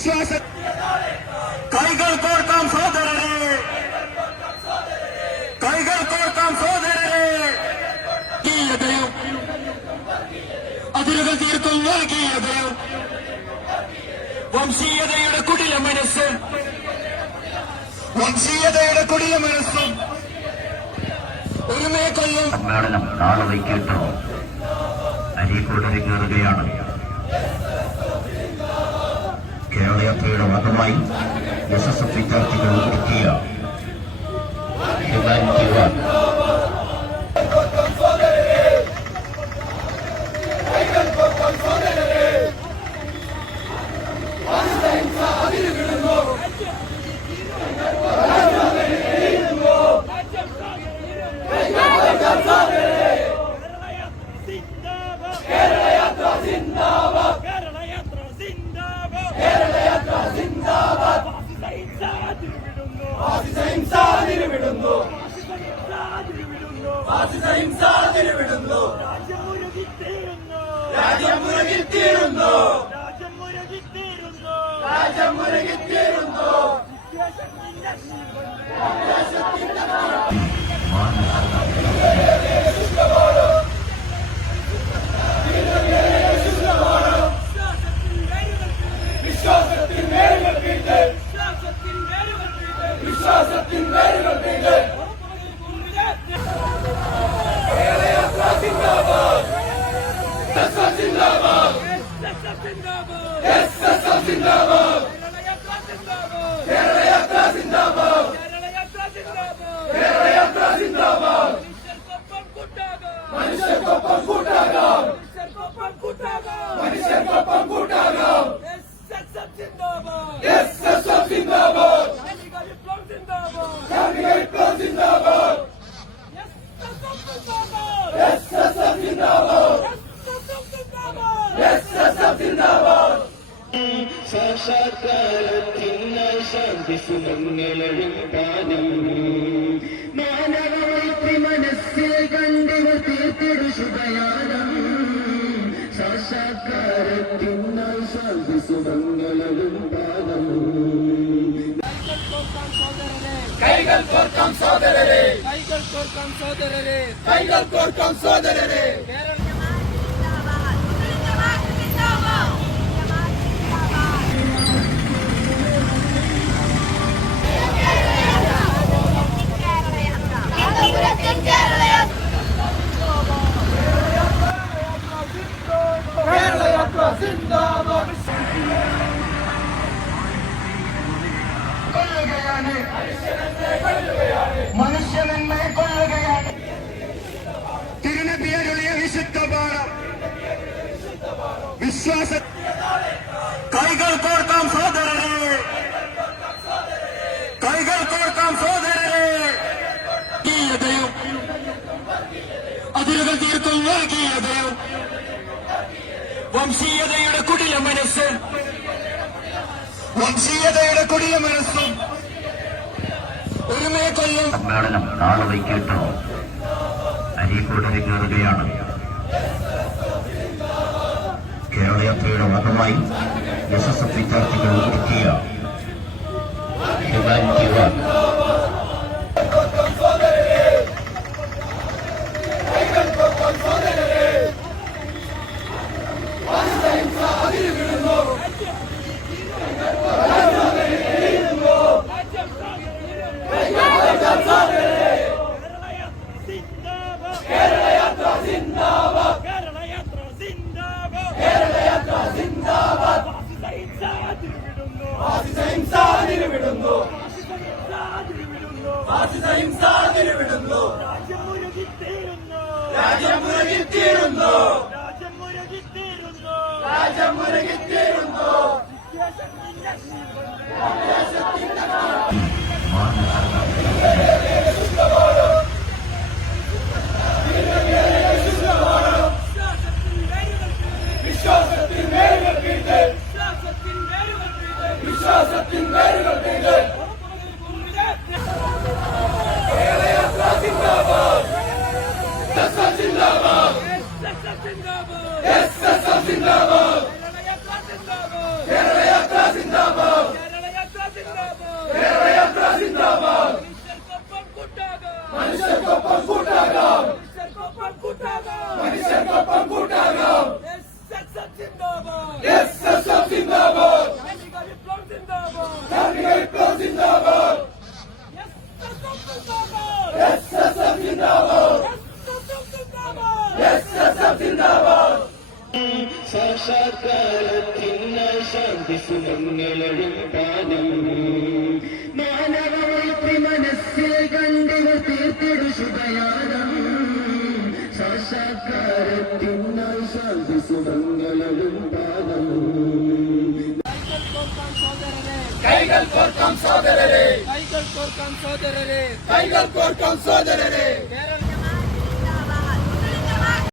വിശ്വാസ കൈകൾ കോർക്കാം സോദരരെ, കൈകൾ കോർക്കാം സോദരരെ. വർഗീയതയും അതിരുകൾ തീർക്കും വർഗീയതയും വംശീയതയുടെ കുടില മനസ്സ്, വംശീയതയുടെ കുടില മനസ്സും ഒരുമയെ കൊല്ലും. സമ്മേളനം നാളെ വൈകിട്ട് അരീക്കോടിന് കയറുകയാണ്. കേരളയാത്രയുടെ ഭാഗമായി SSF വിദ്യാർത്ഥികൾ ഒരുക്കിയ ഹ്യൂമാനിറ്റി വാക്ക് സാക്ഷാത്കാരത്തിനായി ശാന്തി സുമംഗളും പാനം മാനവമൈത്രി മനസ്സിൽ കണ്ടിവർ തീർത്തിടു ശുഭയാനം. സാക്ഷാത്കാരത്തിനായി ശാന്തി സുമംഗളും പാനം. കൈകൾ കോർക്കാം സോദരരെ, കൈകൾ കോർക്കാം സോദരരെ, കൈകൾ കോർക്കാം സോദരരെ. മനുഷ്യനെന്നെ കൊല്ലുകയാണ്. തിരുനബിയരുളിയ വിശുദ്ധ പാഠം വിശ്വാസ കൈകൾ കോർക്കാം സോദരരെ, കൈകൾ കോർക്കാം സോദരരെ. വർഗീയതയും അതിരുകൾ തീർക്കും വർഗീയതയും വംശീയതയുടെ കുടില മനസ്സ്, വംശീയതയുടെ കുടില മനസ്സും ഒരുമയെ കൊല്ലും. സമ്മേളനം നാളെ വൈകിട്ട് അരീക്കോടിന് കയറുകയാണ്. കേരളയാത്രയുടെ ഭാഗമായി SSF വിദ്യാർത്ഥികൾ ഒരുക്കിയ ഹ്യൂമാനിറ്റി വാക്ക് വിശ്വാസത്തിൻ വേരുകൾ Zindabad! ജിന്ദാബാദ് എസ്എസ്എഫ് ജിന്ദാബാദ് കാർഷിക വിപ്ലവം ജിന്ദാബാദ് കാർഷിക വിപ്ലവം ജിന്ദാബാദ് എസ്എസ്എഫ് ജിന്ദാബാദ് എസ്എസ്എഫ് ജിന്ദാബാദ് എസ്എസ്എഫ് ജിന്ദാബാദ് എസ്എസ്എഫ് ജിന്ദാബാദ് സാക്ഷാത്കാരത്തിനായി ശാന്തി സുഖങ്ങളും പാദം മാനവമൈത്രി മനസ്സിൽ കണ്ടിവർ തീർത്തിടു ശുഭയാനം സാക്ഷാത്കാരത്തിനായി ശാന്തി സുഖങ്ങളും പാദം കൈകൾ കോർക്കാം സോദരരെ കൈകൾ കോർക്കാം സോദരരെ കൈകൾ കോർക്കാം സോദരരെ കേരള